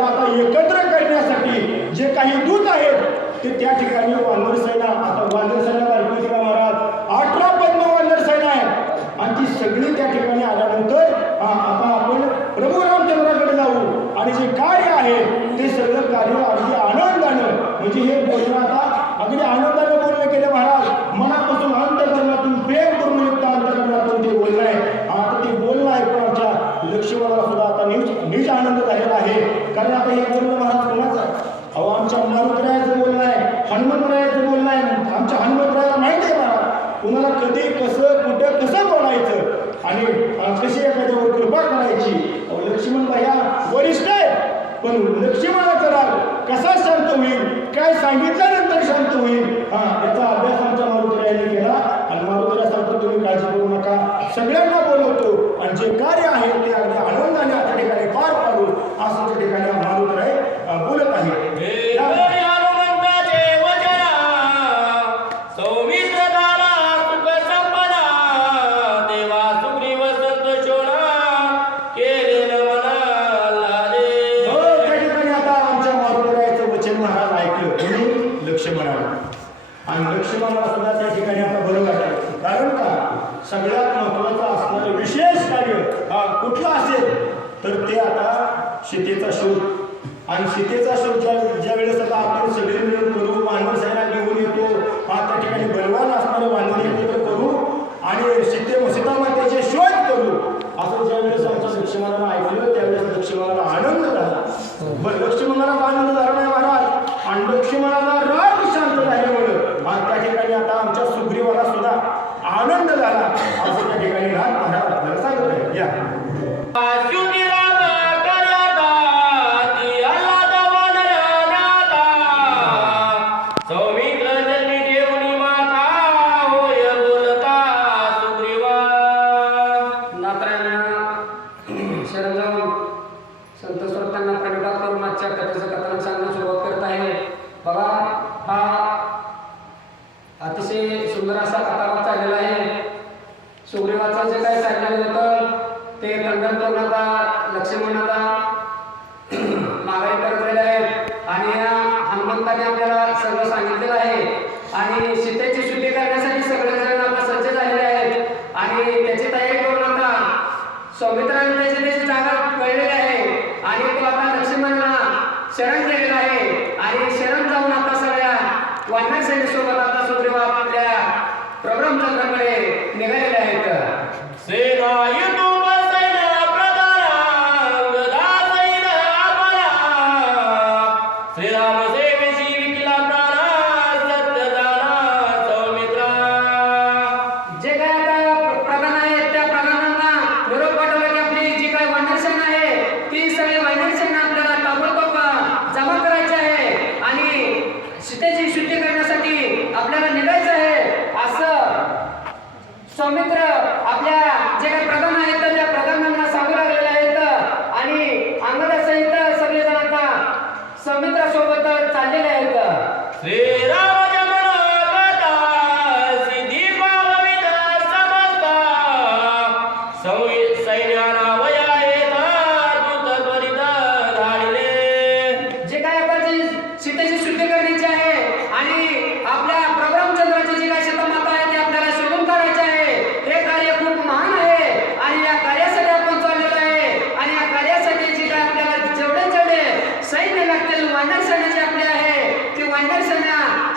सैन्याला आता एकत्र करण्यासाठी जे काही दूत आहेत ते त्या ठिकाणी वानर सैना आता वानर सैन्याला आमच्या मारुतरायाचं बोलणं आहे. हनुमंतरायाचं बोलणं आहे. आमच्या हनुमंतरायाला माहिती आहे मला कुणाला कधी कसं कुठं कसं बोलायचं? आणि कशी एखाद्यावर कृपा करायची? लक्ष्मणबाई ह्या वरिष्ठ आहे. पण लक्ष्मणाचा राग कसा शांत होईल? काय सांगितल्यानंतर शांत होईल? हा आणि लक्ष्मणाला सुद्धा त्या ठिकाणी आता बरं वाटलं कारण का? सगळ्यात महत्वाचं असणारं विशेष कार्य हा कुठला असेल? तर ते आता सीतेचा शोध. आणि सीतेचा शोध ज्या ज्या वेळेस आता आपण सगळे मिळून करू वानर घेऊन येतो हा त्या ठिकाणी बलवान असणारे वानर एकत्र करू आणि सीते सीतामातेचे शोध करू असं ज्या वेळेस आमच्या लक्ष्मणाला ऐकलं त्यावेळेस लक्ष्मणाला आनंद झाला बरं लक्ष्मणाला आनंद झाला नाही महाराज आणि लक्ष्मणाला राग शांत झाल्यामुळं हा त्या ठिकाणी आता आमच्या सुग्रीवाला सुद्धा आनंद झाला. असं त्या ठिकाणी राज महाराज आपल्याला सांगत आहे या. काय सांगितलं होतं ते खंडन करून आता म्हणून आता माघारी करतलेले आहेत. आणि या हनुमंताने आपल्याला सगळं सांगितलेलं आहे. आणि सीतेची शुद्धी करण्यासाठी सगळेजण आता सज्ज झालेले आहेत. आणि त्याची तयारी करून आता सौमित्राने त्याची त्याची जागा कळलेली आहे. आणि तो आता लक्ष्मणला शरण गेलेला आहे. आणि शरण जाऊन आता सगळ्या वानर सोबत आता सुग्रीवा आपल्या प्रभ्रमचंद्राकडे निघालेले आहेत. आपला जे काय आहेत त्या आपली जी काय आहे ती जमा आहे आणि शुद्धी करण्यासाठी आपल्याला निघायचं आहे. असं सौमित्र आपल्या जे काही प्रधान आहेत त्या प्रधानांना सांगू लागलेले आहेत. आणि अंगदासहित सगळेजण आता समित्रासोबत चाललेले आहेत. श्रीराम!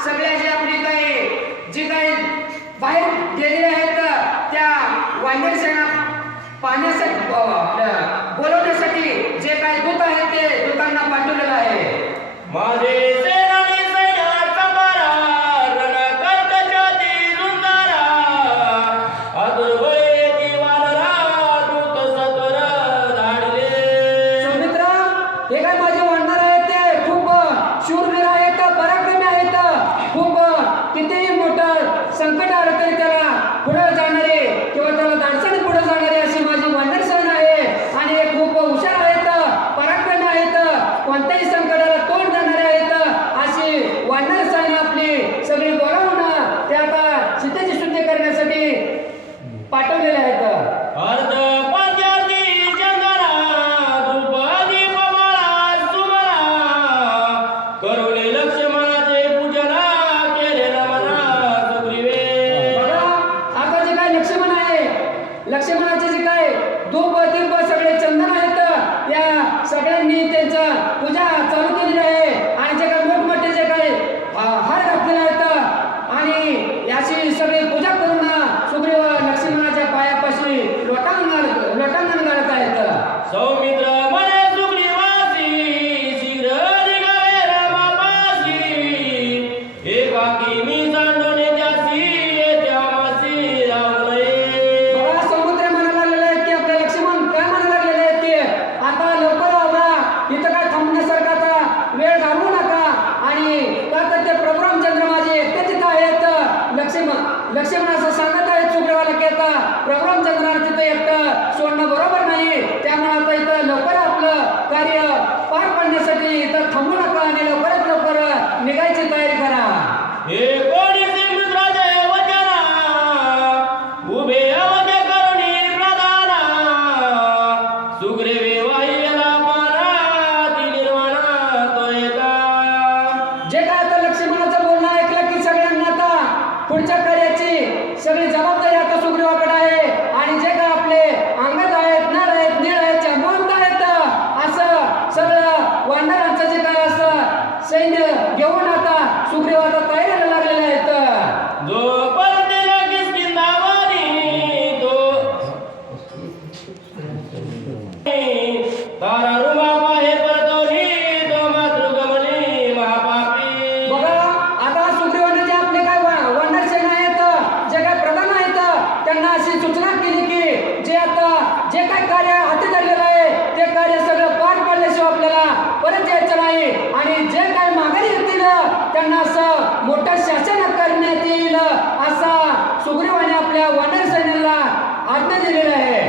सगळ्या जी आपली काही जी काही बाहेर गेलेले आहेत त्या वानर सेना बोलवण्यासाठी जे काही दूत आहेत ते दूतांना पाठवलेलं आहे. माझे தூக்குறே त्यांना असं मोठं शासन करण्यात येईल असा सुग्रीवाने आपल्या वानर सैन्याला आज्ञा दिलेला आहे.